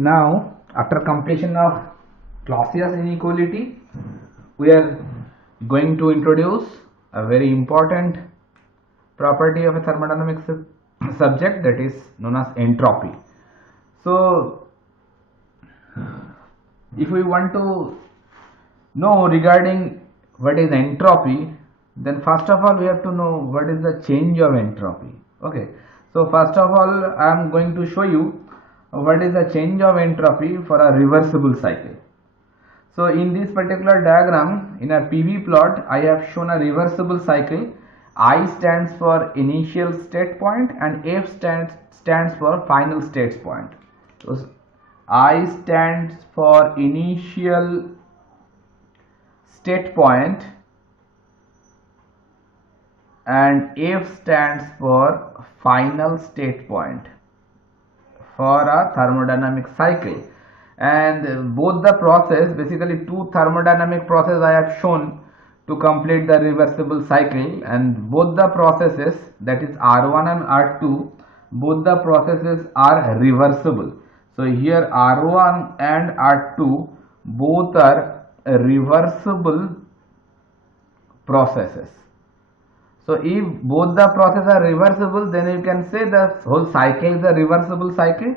Now, after completion of Clausius inequality, we are going to introduce a very important property of a thermodynamics subject, that is known as entropy. So, if we want to know regarding what is entropy, then first of all we have to know what is the change of entropy. Okay, so first of all I am going to show you what is the change of entropy for a reversible cycle. So in this particular diagram, in a PV plot, I have shown a reversible cycle. I stands for initial state point and F stands for final state point. So I stands for initial state point and F stands for final state point for a thermodynamic cycle. And both the process, basically two thermodynamic process I have shown to complete the reversible cycle, and both the processes, that is R1 and R2, both the processes are reversible. So here R1 and R2 both are reversible processes. So if both the processes are reversible, then you can say the whole cycle is a reversible cycle.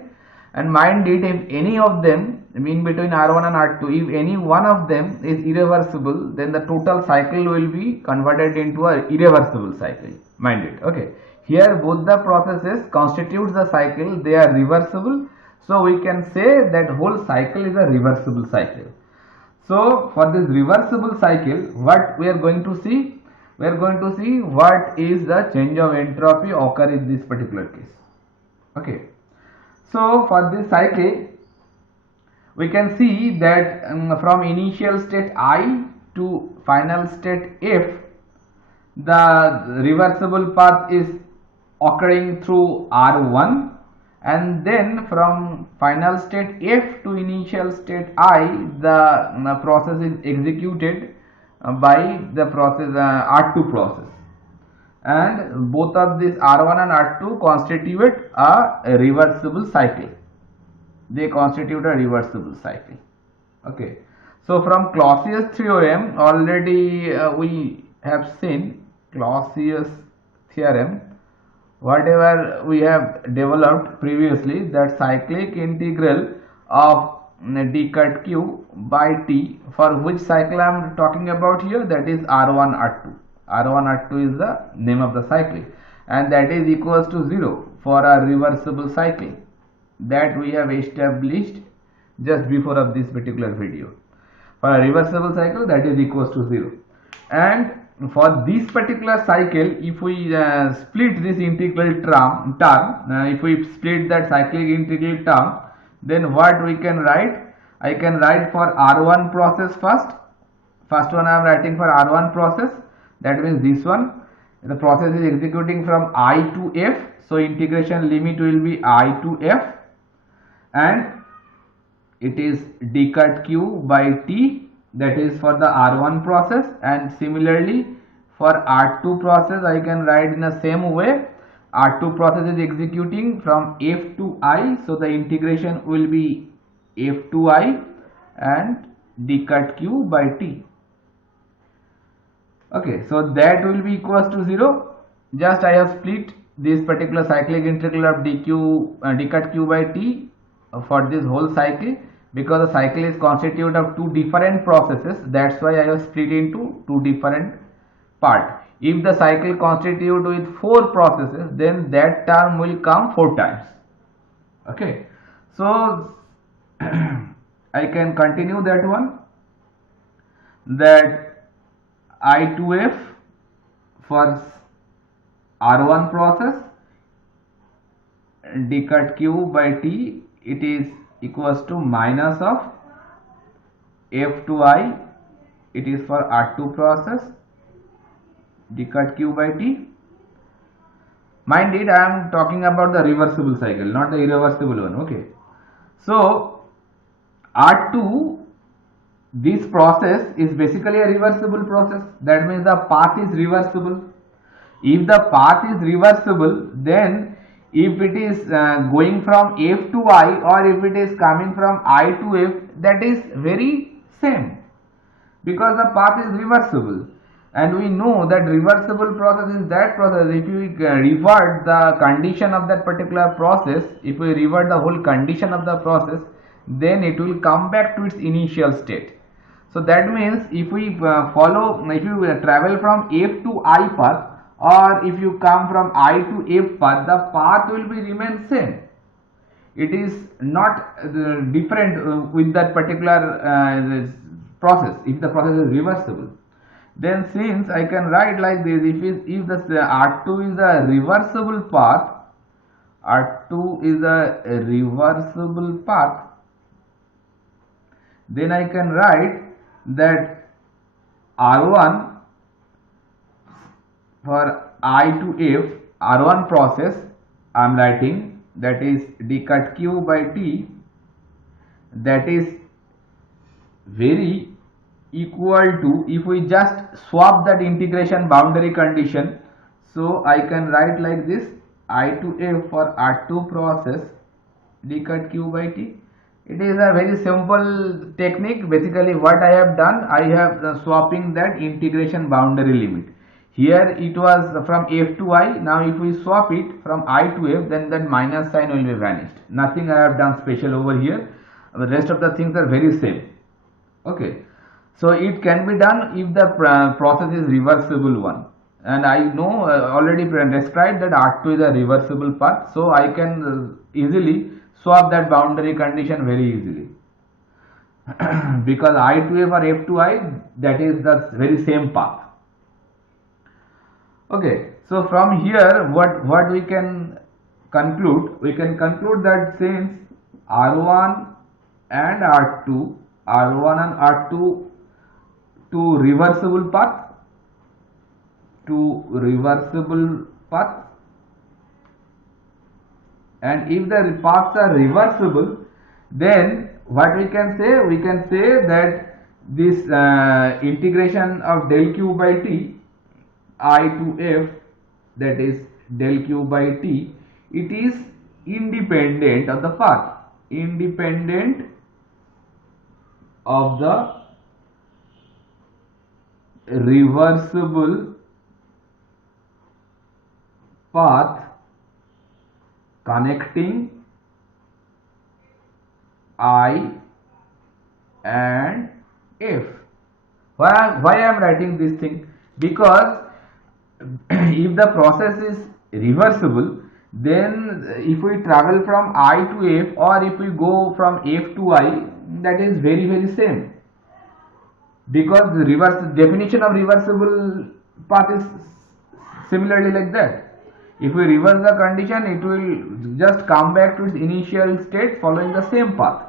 And mind it, if any of them, mean between R1 and R2, if any one of them is irreversible, then the total cycle will be converted into a irreversible cycle. Mind it. Okay. Here both the processes constitutes the cycle, they are reversible. So we can say that whole cycle is a reversible cycle. So for this reversible cycle, what we are going to see? We are going to see what is the change of entropy occur in this particular case. Okay. So for this cycle, we can see that from initial state I to final state F, the reversible path is occurring through R1, and then from final state F to initial state I, the process is executed by the process R2 process, and both of these R1 and R2 constitute a reversible cycle. They constitute a reversible cycle. Okay. So from Clausius theorem, already we have seen Clausius theorem, whatever we have developed previously, that cyclic integral of d cut q by t, for which cycle I am talking about here, that is R1 R2. R1 R2 is the name of the cycle, and that is equals to 0 for a reversible cycle, that we have established just before of this particular video. For a reversible cycle, that is equals to 0. And for this particular cycle, if we split this integral term, if we split that cyclic integral term, then what we can write? I can write for R1 process first. First one I am writing for R1 process. That means this one, the process is executing from I to F. So integration limit will be I to F, and it is d cut q by t, that is for the R1 process. And similarly for R2 process, I can write in the same way. R2 process is executing from F to I, so the integration will be F to I and d cut q by t. Okay, so that will be equals to 0. Just I have split this particular cyclic integral of d cut q by t for this whole cycle, because the cycle is constituted of two different processes. That's why I have split into two different parts. If the cycle constituted with 4 processes, then that term will come 4 times. Okay, so I can continue that one, that I to F for R1 process, d cut q by t, it is equals to minus of F to I, it is for R2 process, d cut q by t. Mind it, I am talking about the reversible cycle, not the irreversible one. Okay. So R2, this process is basically a reversible process. That means the path is reversible. If the path is reversible, then if it is going from F to I or if it is coming from I to F, that is very same, because the path is reversible, and we know that reversible process is that process if you revert the condition of that particular process, if we revert the whole condition of the process, then it will come back to its initial state. So that means if we if you travel from F to I path, or if you come from I to F path, the path will be remain same. It is not different with that particular process if the process is reversible. Then since I can write like this, if the R2 is a reversible path, R2 is a reversible path, then I can write that R1 for I to F, R1 process I am writing, that is d cut q by t, that is very equal to, if we just swap that integration boundary condition, so I can write like this, I to F for R2 process d cut q by t. It is a very simple technique. Basically what I have done, I have swapping that integration boundary limit. Here it was from F to I, now if we swap it from I to F, then that minus sign will be vanished. Nothing I have done special over here, the rest of the things are very same. Okay, so it can be done if the process is reversible one, and I know already described that R2 is a reversible path, so I can easily swap that boundary condition very easily because I to F or F to I, that is the very same path. Okay, so from here what we can conclude? We can conclude that since R1 and R2, R1 and R2 to reversible path, and if the paths are reversible, then what we can say? We can say that this integration of del q by t, I to F, that is del q by t, it is independent of the path, independent of the reversible path connecting I and F. Why I am writing this thing? Because if the process is reversible, then if we travel from I to F or if we go from F to I, that is very same, because the definition of reversible path is similarly like that. If we reverse the condition, it will just come back to its initial state following the same path.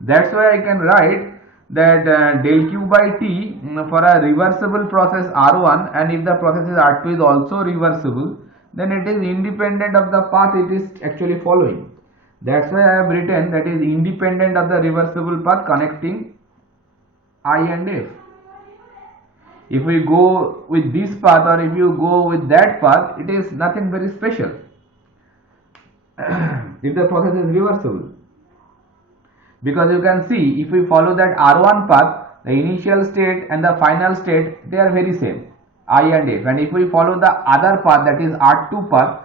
That's why I can write that del q by t for a reversible process R1, and if the process is R2 is also reversible, then it is independent of the path it is actually following. That's why I have written that is independent of the reversible path connecting I and F. If we go with this path or if you go with that path, it is nothing very special if the process is reversible, because you can see if we follow that R1 path, the initial state and the final state, they are very same, I and F, and if we follow the other path, that is R2 path,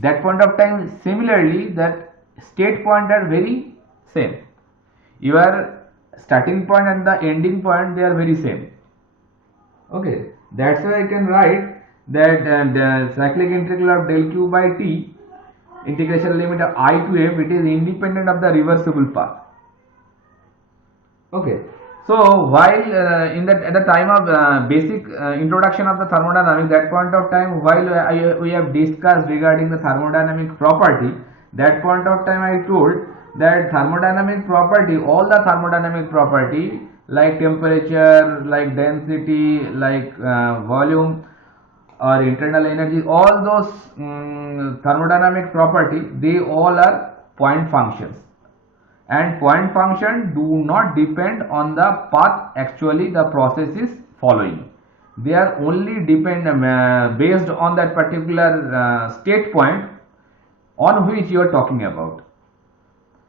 that point of time similarly that state point are very same, your starting point and the ending point, they are very same. Okay, that's why I can write that the cyclic integral of del q by t, integration limit of I to F, it is independent of the reversible path. Okay, so while at the time of basic introduction of the thermodynamics, that point of time, while we have discussed regarding the thermodynamic property, that point of time I told that thermodynamic property, all the thermodynamic property like temperature, like density, like volume or internal energy, all those thermodynamic property, they all are point functions, and point function do not depend on the path actually the process is following. They are only based on that particular state point on which you are talking about,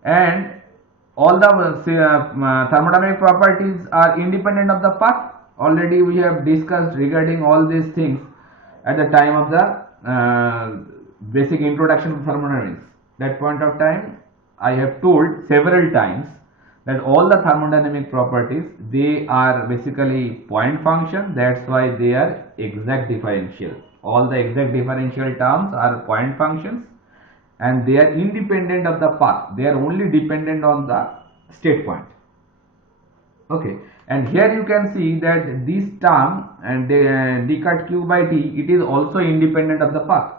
and all the thermodynamic properties are independent of the path. Already we have discussed regarding all these things at the time of the basic introduction to thermodynamics. That point of time I have told several times that all the thermodynamic properties, they are basically point function. That's why they are exact differential. All the exact differential terms are point functions, and they are independent of the path. They are only dependent on the state point. Okay, and here you can see that this term and d cut q by t, it is also independent of the path.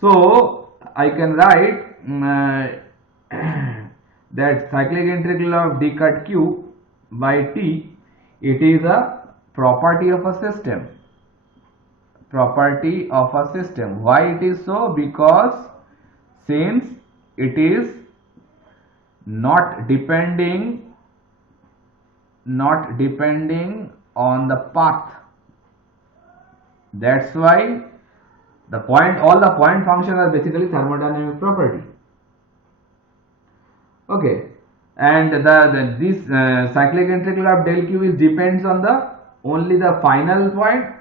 So I can write that cyclic integral of d cut q by t, it is a property of a system. Property of a system. Why it is so? Because since it is not depending on the path, that's why the point, all the point functions are basically thermodynamic property. Okay, and this cyclic integral of del q is depends on the only the final point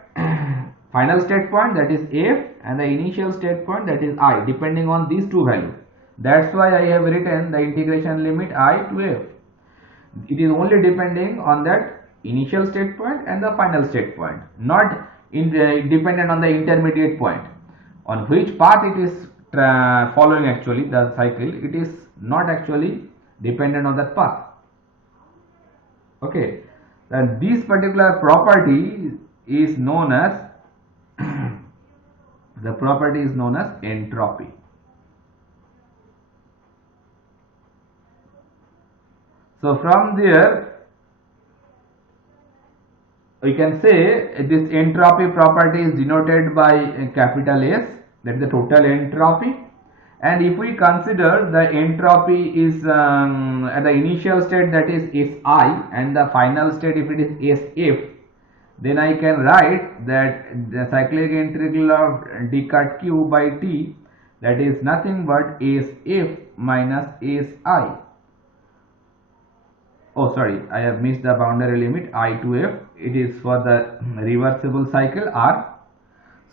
final state point, that is f, and the initial state point, that is I, depending on these two values. That's why I have written the integration limit I to f. It is only depending on that initial state point and the final state point, not dependent on the intermediate point. On which path it is following, actually the cycle, it is not actually dependent on that path. Okay, and this particular property is known as the property is known as entropy. So from there we can say this entropy property is denoted by capital S, that is the total entropy. And if we consider the entropy is at the initial state, that is Si, and the final state if it is Sf, then I can write that the cyclic integral of d cut q by t, that is nothing but Sf minus Si. Oh sorry, I have missed the boundary limit I to f. It is for the reversible cycle R.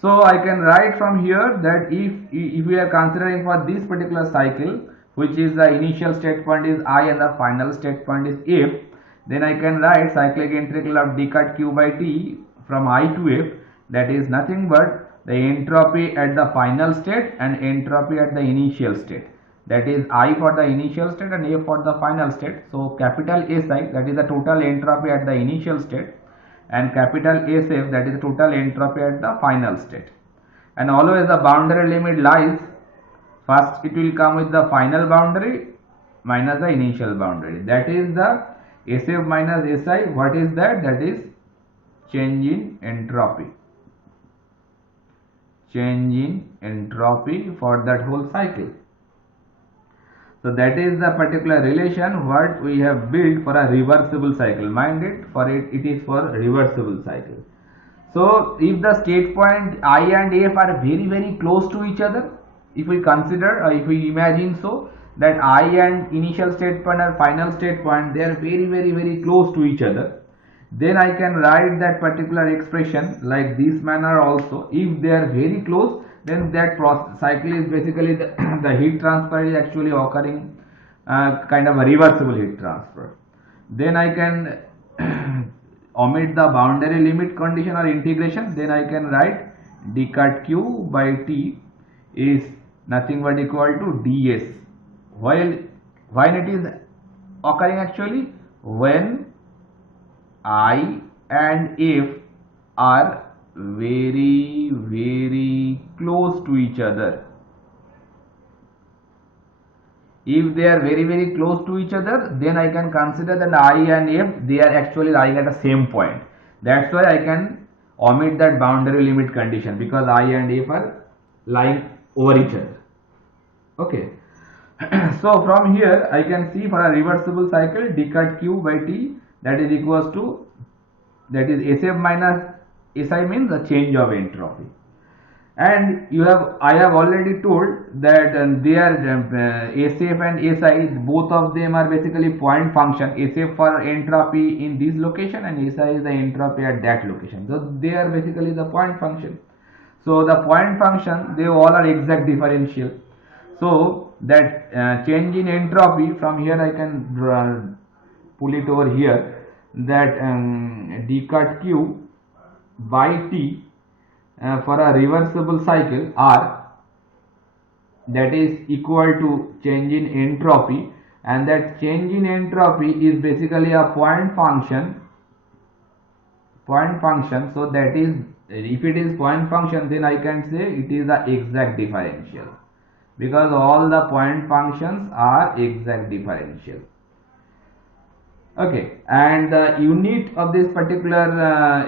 So I can write from here that if we are considering for this particular cycle, which is the initial state point is I and the final state point is f, then I can write cyclic integral of d cut q by t from I to f, that is nothing but the entropy at the final state and entropy at the initial state, that is I for the initial state and f for the final state. So capital Si, that is the total entropy at the initial state, and capital SF, that is the total entropy at the final state. And always the boundary limit lies, first it will come with the final boundary minus the initial boundary, that is the SF minus Si. What is that? That is change in entropy. Change in entropy for that whole cycle. So that is the particular relation what we have built for a reversible cycle. Mind it, for it is for reversible cycle. So if the state point I and F are very very close to each other, if we consider if we imagine so that I and initial state point or final state point, they are very very close to each other, then I can write that particular expression like this manner also. If they are very close, then that cycle is basically the heat transfer is actually occurring kind of a reversible heat transfer. Then I can omit the boundary limit condition or integration. Then I can write d cut q by t is nothing but equal to ds. When it is occurring, actually when I and F are very close to each other. If they are very close to each other, then I can consider that I and F, they are actually lying at the same point. That's why I can omit that boundary limit condition, because I and F are lying over each other. Okay. So from here I can see for a reversible cycle d cut q by t, that is equals to, that is SF minus Si, means the change of entropy. And I have already told that they are SF and SI, both of them are basically point function. SF for entropy in this location and SI is the entropy at that location. So they are basically the point function. So the point function, they all are exact differential. So that change in entropy, from here I can pull it over here, that d cut q by t for a reversible cycle R, that is equal to change in entropy, and that change in entropy is basically a point function. So that is, if it is point function, then I can say it is the exact differential, because all the point functions are exact differential. Okay, and the unit of this particular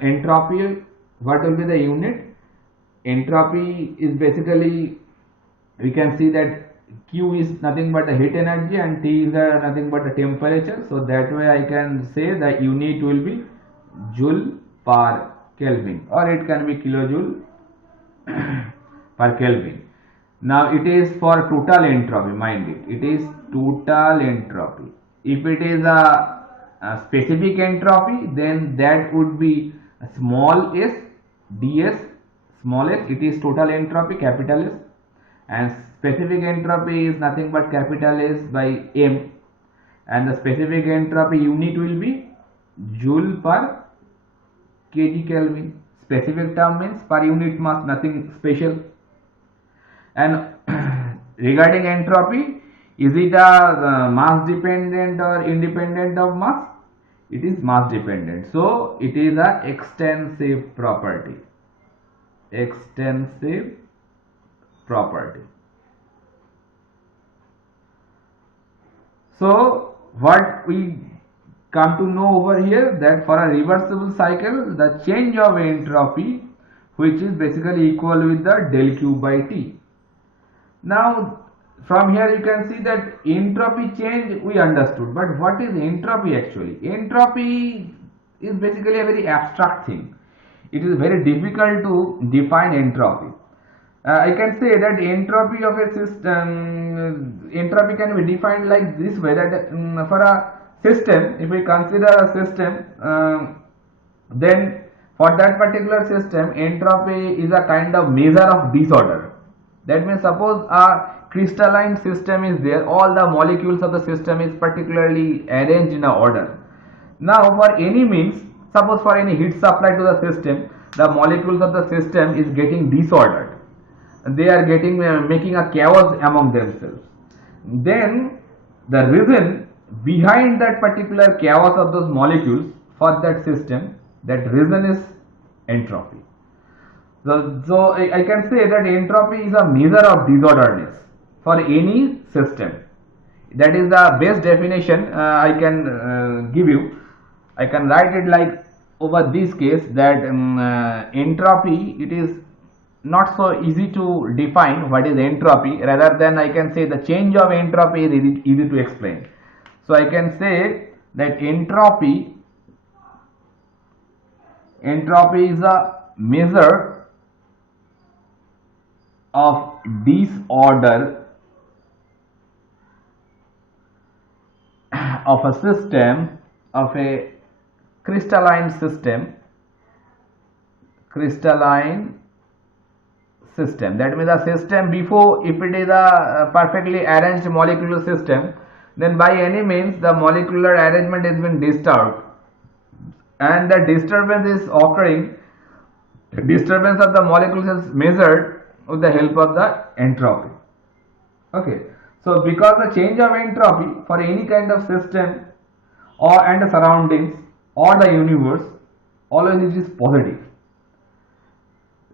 entropy, what will be the unit? Entropy is basically, we can see that Q is nothing but a heat energy and T is nothing but a temperature. So that way I can say the unit will be joule per Kelvin, or it can be kilojoule per Kelvin. Now it is for total entropy, mind it, it is total entropy. If it is a specific entropy, then that would be small s ds, small s, it is total entropy, capital S, and specific entropy is nothing but capital S by m, and the specific entropy unit will be joule per kg Kelvin. Specific term means per unit mass, nothing special. And regarding entropy, is it a mass dependent or independent of mass? It is mass dependent. So it is a extensive property. Extensive property. So what we come to know over here, that for a reversible cycle, the change of entropy, which is basically equal with the del Q by T. Now from here you can see that entropy change we understood, but what is entropy actually? Entropy is basically a very abstract thing. It is very difficult to define entropy. I can say that entropy of a system, entropy can be defined like this way, that for a system, if we consider a system, then for that particular system, entropy is a kind of measure of disorder. That means suppose a crystalline system is there, all the molecules of the system is particularly arranged in a order. Now for any means, suppose for any heat supply to the system, the molecules of the system is getting disordered, they are getting making a chaos among themselves, then the reason behind that particular chaos of those molecules for that system, that reason is entropy. So I can say that entropy is a measure of disorderness for any system. That is the best definition I can give you. I can write it like over this case, that entropy, it is not so easy to define what is entropy, rather than I can say the change of entropy is easy to explain. So I can say that entropy is a measure of disorder of a system, of a crystalline system. That means a system before, if it is a perfectly arranged molecular system, then by any means the molecular arrangement has been disturbed, and the disturbance is occurring. Disturbance of the molecules is measured with the help of the entropy. Okay, so because the change of entropy for any kind of system or and surroundings or the universe, always it is positive.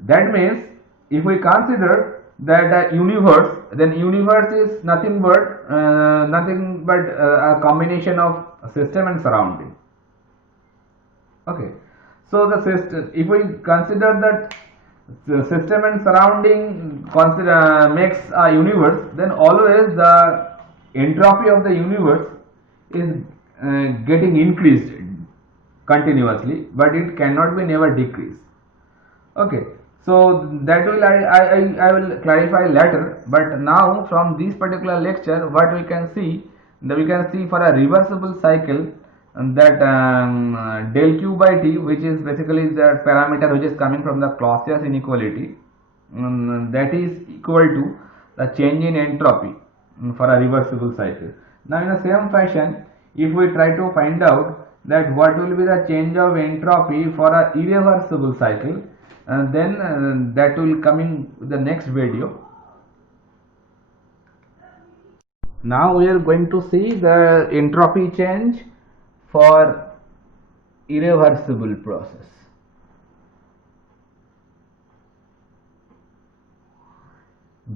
That means if we consider that universe, then universe is nothing but a combination of system and surrounding. Okay, so the system, if we consider that the system and surrounding makes a universe, then always the entropy of the universe is getting increased continuously, but it cannot be never decreased. Okay, So that will I will clarify later. But now from this particular lecture, what we can see, that we can see for a reversible cycle, that del q by t, which is basically the parameter which is coming from the Clausius inequality, that is equal to the change in entropy for a reversible cycle. Now in the same fashion, if we try to find out that what will be the change of entropy for a irreversible cycle, then that will come in the next video. Now we are going to see the entropy change for irreversible process.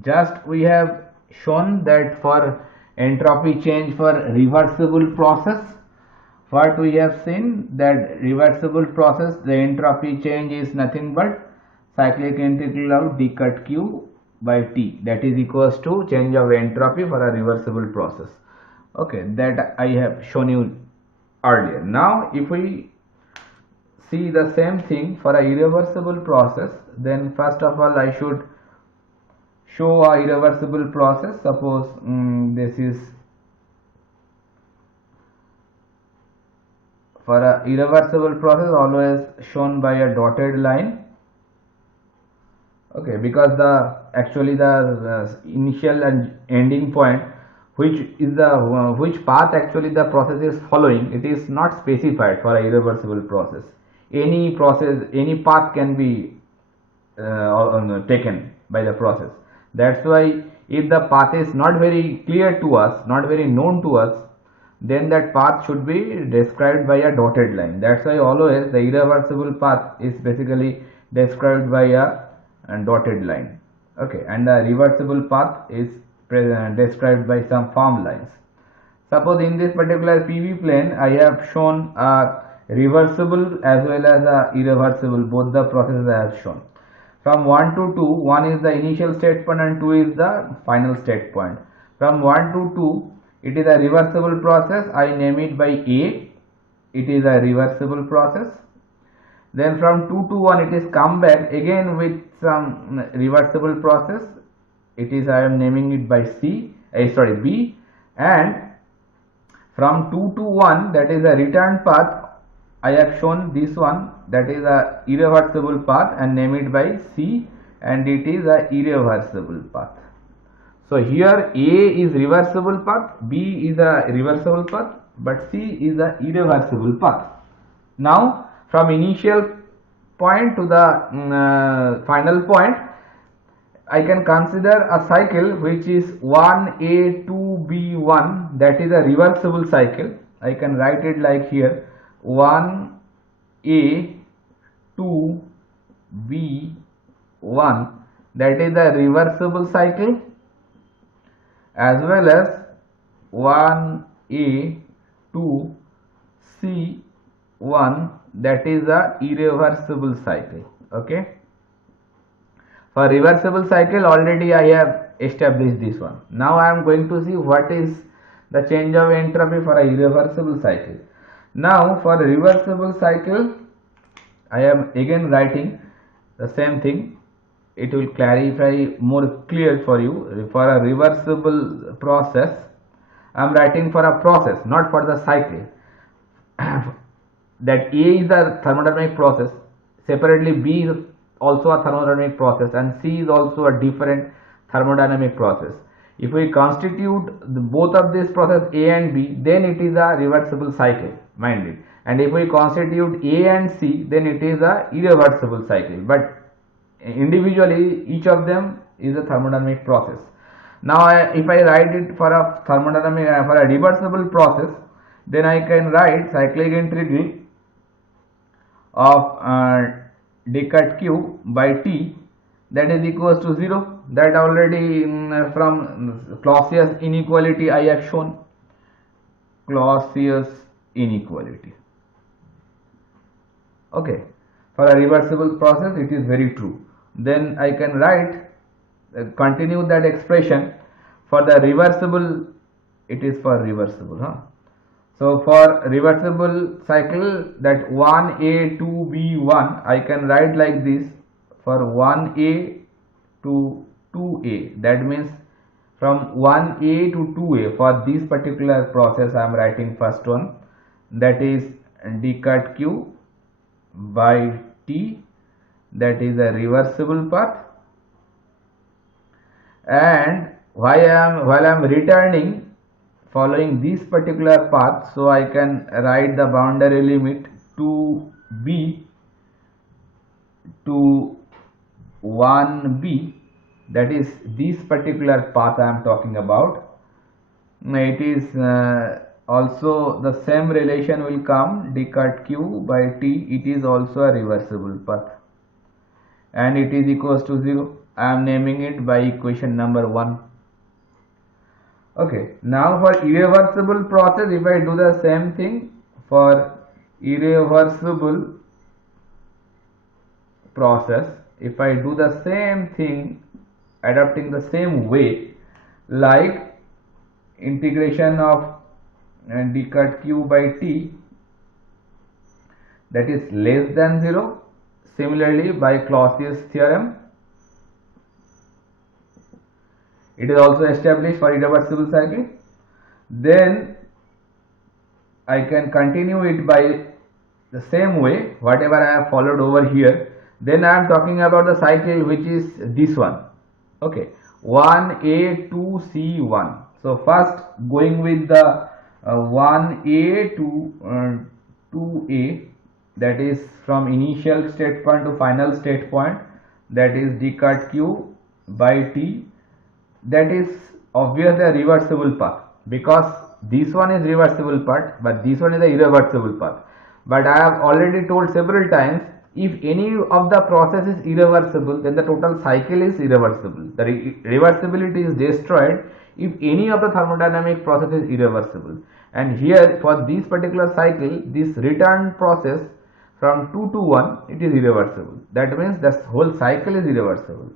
Just we have shown that for entropy change for reversible process, what we have seen, that reversible process, the entropy change is nothing but cyclic integral of d cut q by t, that is equals to change of entropy for a reversible process. Okay, that I have shown you earlier. Now if we see the same thing for a irreversible process, then first of all I should show a irreversible process. Suppose this is for a irreversible process, always shown by a dotted line. Okay, because the actually the initial and ending point, which is the which path actually the process is following, it is not specified for a irreversible process. Any process, any path can be taken by the process. That's why if the path is not very clear to us, not very known to us, then that path should be described by a dotted line. That's why always the irreversible path is basically described by a dotted line. Okay, and the reversible path is described by some form lines. Suppose in this particular PV plane I have shown a reversible as well as a irreversible, both the processes I have shown. From 1 to 2, 1 is the initial state point and 2 is the final state point. From 1 to 2, it is a reversible process, I name it by A, it is a reversible process. Then from 2 to 1 it is come back again with some reversible process, it is I am naming it by B, and from 2 to 1, that is a return path, I have shown this one, that is a irreversible path, and name it by C, and it is a irreversible path. So here A is reversible path, B is a reversible path, but C is a irreversible path. Now from initial point to the final point, I can consider a cycle which is 1A 2B1, that is a reversible cycle. I can write it like here, 1A 2B1, that is a reversible cycle, as well as 1A 2C1, that is a irreversible cycle. Okay, for reversible cycle already I have established this one. Now I am going to see what is the change of entropy for a irreversible cycle. Now for a reversible cycle I am again writing the same thing, it will clarify more clear for you. For a reversible process I am writing for a process, not for the cycle. That A is a thermodynamic process, separately B is also a thermodynamic process, and C is also a different thermodynamic process. If we constitute both of these process A and B, then it is a reversible cycle, mind it. And if we constitute A and C, then it is a irreversible cycle, but individually each of them is a thermodynamic process. Now if I write it for a thermodynamic for a reversible process, then I can write cyclic integral of d cut q by t, that is equals to 0. That already from Clausius inequality I have shown, Clausius inequality. Okay, for a reversible process it is very true. Then I can write continue that expression for the reversible, it is for reversible, So for reversible cycle, that 1A 2B1 I can write like this for 1a to 2a, that means from 1a to 2a, for this particular process I am writing first one, that is d cut q by t, that is a reversible path. And while I am returning following this particular path, so I can write the boundary limit 2b to 1b, that is this particular path I am talking about. It is also the same relation will come, d cut q by t, it is also a reversible path and it is equals to 0. I am naming it by equation number 1. Okay, now for irreversible process, if I do the same thing for irreversible process, if I do the same thing adapting the same way, like integration of d cut q by t, that is less than 0, similarly by Clausius theorem, it is also established for irreversible cycle, then I can continue it by the same way whatever I have followed over here. Then I am talking about the cycle which is this one, okay, 1a to c1. So first going with the 1a to 2a, that is from initial state point to final state point, that is d cut q by t, that is obviously a reversible path, because this one is reversible path but this one is a irreversible path. But I have already told several times, if any of the process is irreversible, then the total cycle is irreversible. The reversibility is destroyed if any of the thermodynamic process is irreversible. And here for this particular cycle, this return process from 2 to 1, it is irreversible. That means the whole cycle is irreversible.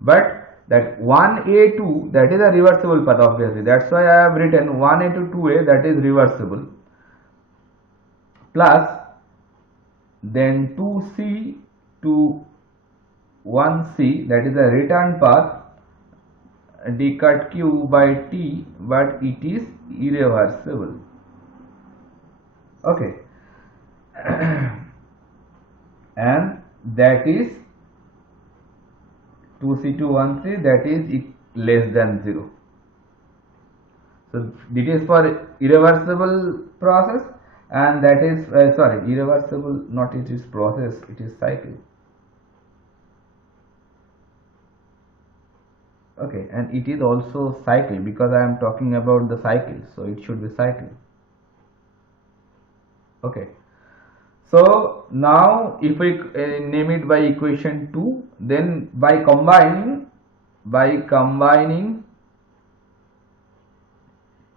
But that 1a2, that is a reversible path obviously, that's why I have written 1a to 2a, that is reversible, plus then 2c to 1c, that is a return path, d cut q by t, but it is irreversible. Okay, and that is 2c to 1c, that is less than 0. So it is for irreversible process, and that is irreversible, not it is process, it is cycle. Okay, and it is also cycle because I am talking about the cycle, so it should be cycle. Okay, so now if we name it by equation 2, then by combining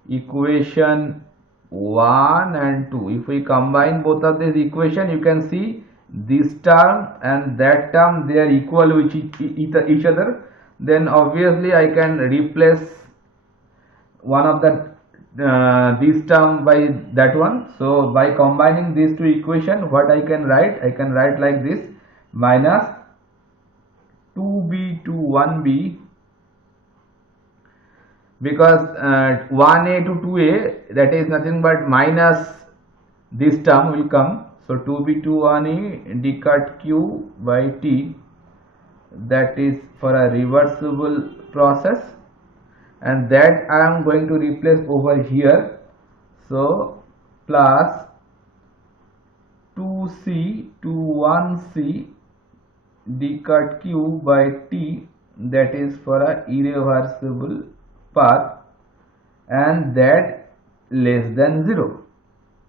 equation 1 and 2, if we combine both of these equation, you can see this term and that term, they are equal with each other. Then obviously I can replace one of the this term by that one. So by combining these two equation, what I can write like this, minus 2b to 1b, because 1a to 2a, that is nothing but minus this term will come. So 2b to 1a d cut q by t, that is for a reversible process, and that I am going to replace over here. So plus 2c to 1c d cut q by t, that is for a irreversible path, and that less than 0.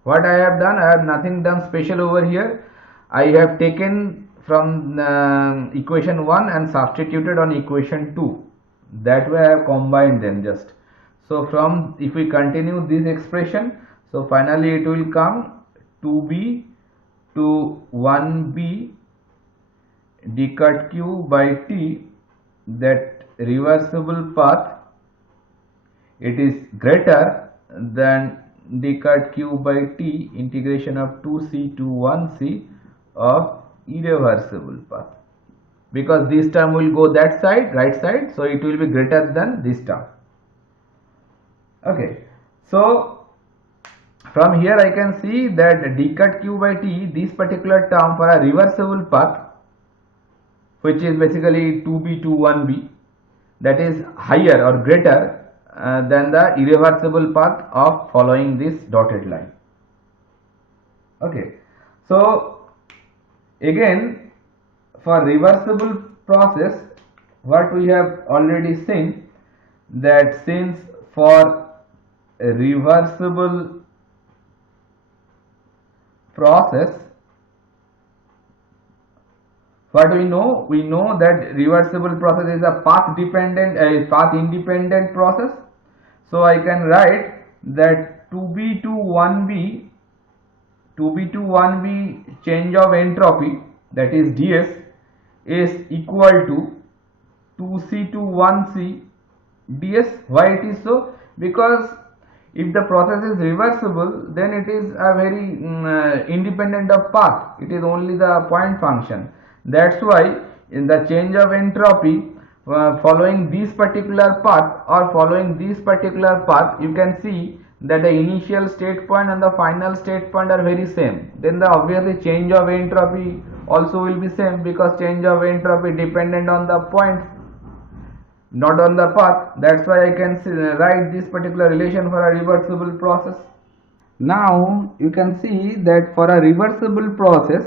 What I have done, I have nothing done special over here. I have taken from equation 1 and substituted on equation 2. That way I have combined them just. So from, if we continue this expression, so finally it will come 2b to 1b d cut q by t, that reversible path, it is greater than d cut q by t integration of 2c to 1c of irreversible path. because this term will go that side, right side, so it will be greater than this term. Okay, so from here I can see that d cut q by t, this particular term for a reversible path, which is basically 2b to 1b, that is higher or greater than the irreversible path of following this dotted line. Okay, so again, for reversible process, what we have already seen, that since for a reversible process, what we know? We know that reversible process is a path independent process. So I can write that 2b to 1b, change of entropy, that is ds, is equal to 2c to 1c ds. Why it is so? Because if the process is reversible, then it is a very independent of path. It is only the point function. That's why in the change of entropy following this particular path or following this particular path, you can see that the initial state point and the final state point are very same. Then the obviously change of entropy also will be same, because change of entropy dependent on the point, not on the path. That's why I can write this particular relation for a reversible process. Now you can see that for a reversible process,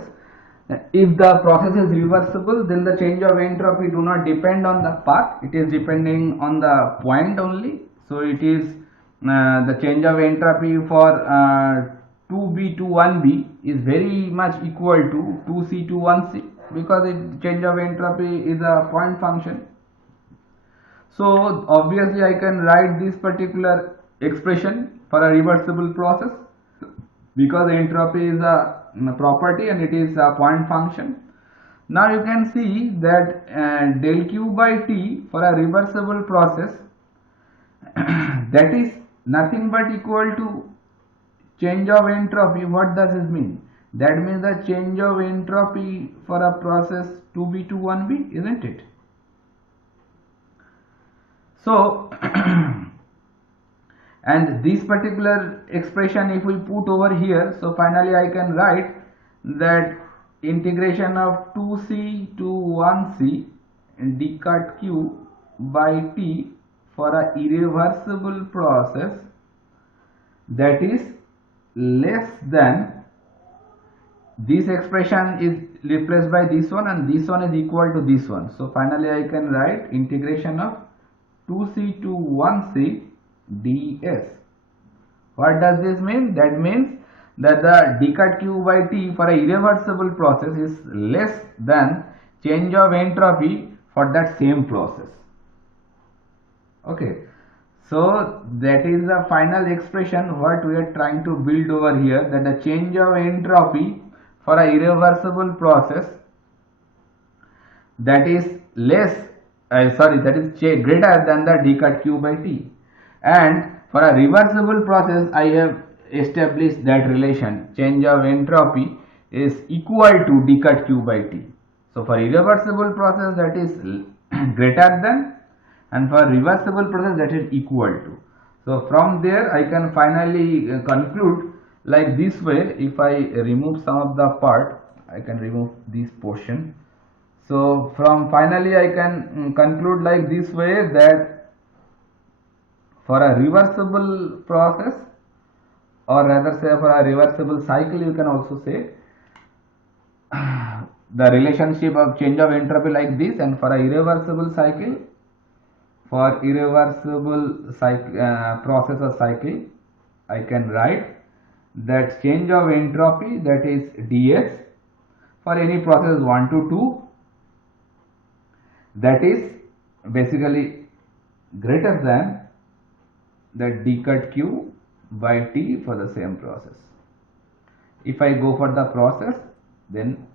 if the process is reversible, then the change of entropy do not depend on the path, it is depending on the point only. So it is the change of entropy for 2b to 1b is very much equal to 2c to 1c, because it change of entropy is a point function. So obviously I can write this particular expression for a reversible process, because entropy is a property and it is a point function. Now you can see that del q by t for a reversible process that is nothing but equal to change of entropy. What does it mean? That means the change of entropy for a process 2b to 1b, isn't it? So and this particular expression if we put over here, so finally I can write that integration of 2c to 1c d cut q by t for a irreversible process, that is less than, this expression is replaced by this one and this one is equal to this one. So finally I can write integration of 2c to 1c ds. What does this mean? That means that the d cut q by t for a irreversible process is less than change of entropy for that same process. Okay, so that is the final expression what we are trying to build over here, that the change of entropy for a irreversible process that is greater than the d cut q by t, and for a reversible process I have established that relation, change of entropy is equal to d cut q by t. So for irreversible process that is greater than, and for reversible process that is equal to. So from there I can finally conclude like this way. If I remove some of the part, I can remove this portion. So from finally I can conclude like this way, that for a reversible process, or rather say for a reversible cycle, you can also say the relationship of change of entropy like this, and for a irreversible cycle, for irreversible process or cycle, I can write that change of entropy, that is ds, for any process 1 to 2, that is basically greater than that d cut q by t for the same process. If I go for the process, then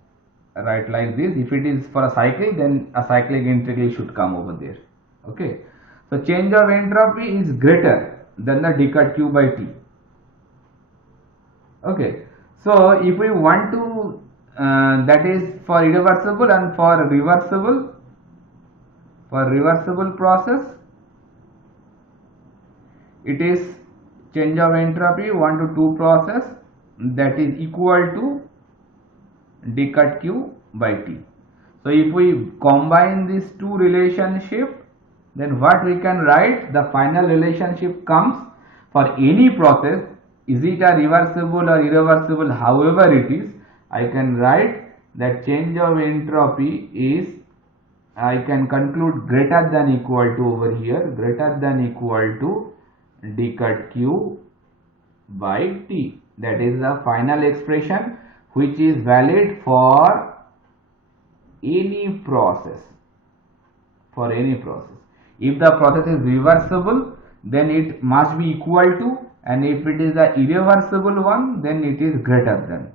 write like this. If it is for a cycle, then a cyclic integral should come over there. Okay, so change of entropy is greater than the d cut q by t. Okay, so if we want to that is for irreversible, and for reversible process it is change of entropy 1 to 2 process, that is equal to d cut q by t. So if we combine these two relationship, then what we can write, the final relationship comes for any process, is it a reversible or irreversible, however it is, I can write that change of entropy is, I can conclude greater than equal to, over here, greater than equal to d cut q by t. That is the final expression which is valid for any process. For any process, if the process is reversible, then it must be equal to, and if it is a irreversible one, then it is greater than.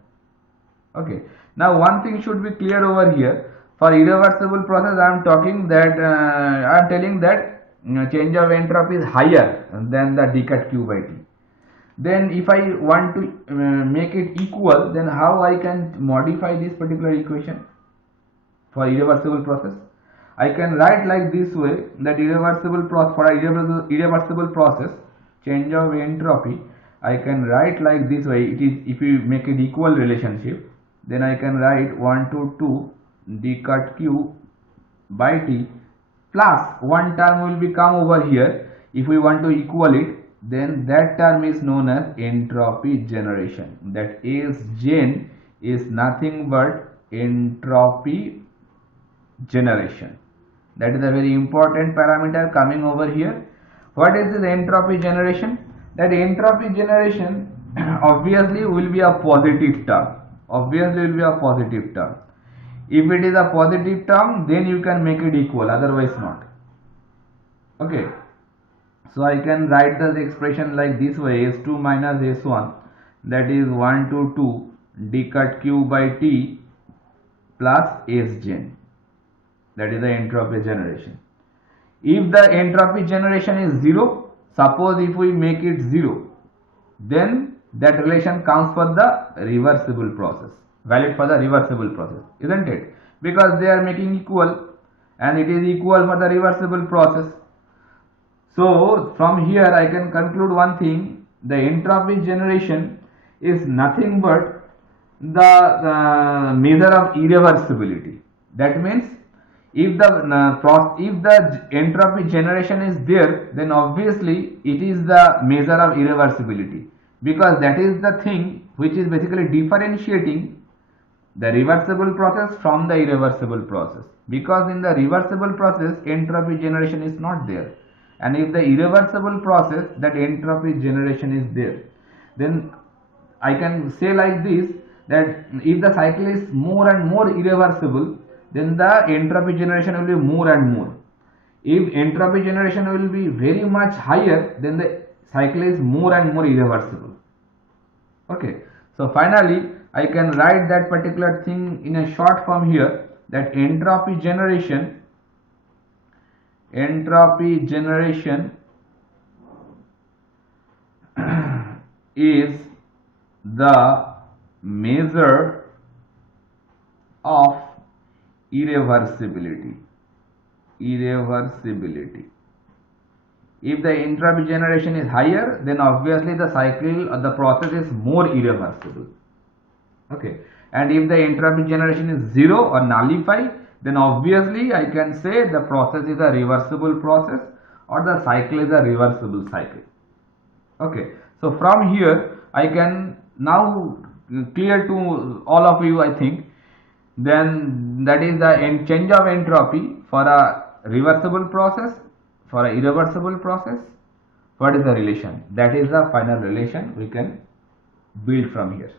Okay, now one thing should be clear over here. For irreversible process, I am talking that I am telling that change of entropy is higher than the d cut q by t. Then if I want to make it equal, then how I can modify this particular equation for irreversible process? I can write like this way, that irreversible process, for a irreversible process, change of entropy, I can write like this way. It is, if you make it equal relationship, then I can write 1 to 2 d cut q by t, plus one term will become over here. If we want to equal it, then that term is known as entropy generation. That is, gen is nothing but entropy generation. That is a very important parameter coming over here. What is this entropy generation? That entropy generation obviously will be a positive term. Obviously will be a positive term. If it is a positive term, then you can make it equal, otherwise not. Okay, so I can write the expression like this way, s2 minus s1, that is 1 to 2 d cut q by t plus s gen. That is the entropy generation. If the entropy generation is 0, suppose if we make it 0, then that relation counts for the reversible process, valid for the reversible process, isn't it? Because they are making equal, and it is equal for the reversible process. So from here I can conclude one thing, the entropy generation is nothing but the measure of irreversibility. That means if the entropy generation is there, then obviously it is the measure of irreversibility, because that is the thing which is basically differentiating the reversible process from the irreversible process. Because in the reversible process, entropy generation is not there, and if the irreversible process, that entropy generation is there, then I can say like this, that if the cycle is more and more irreversible, then the entropy generation will be more and more. If entropy generation will be very much higher, then the cycle is more and more irreversible. Okay, so finally I can write that particular thing in a short form here, that entropy generation is the measure of irreversibility. If the entropy generation is higher, then obviously the cycle or the process is more irreversible. Okay, and if the entropy generation is 0 or nullified, then obviously I can say the process is a reversible process, or the cycle is a reversible cycle. Okay, so from here I can now clear to all of you, I think. Then that is the change of entropy for a reversible process, for a irreversible process. What is the relation? That is the final relation we can build from here.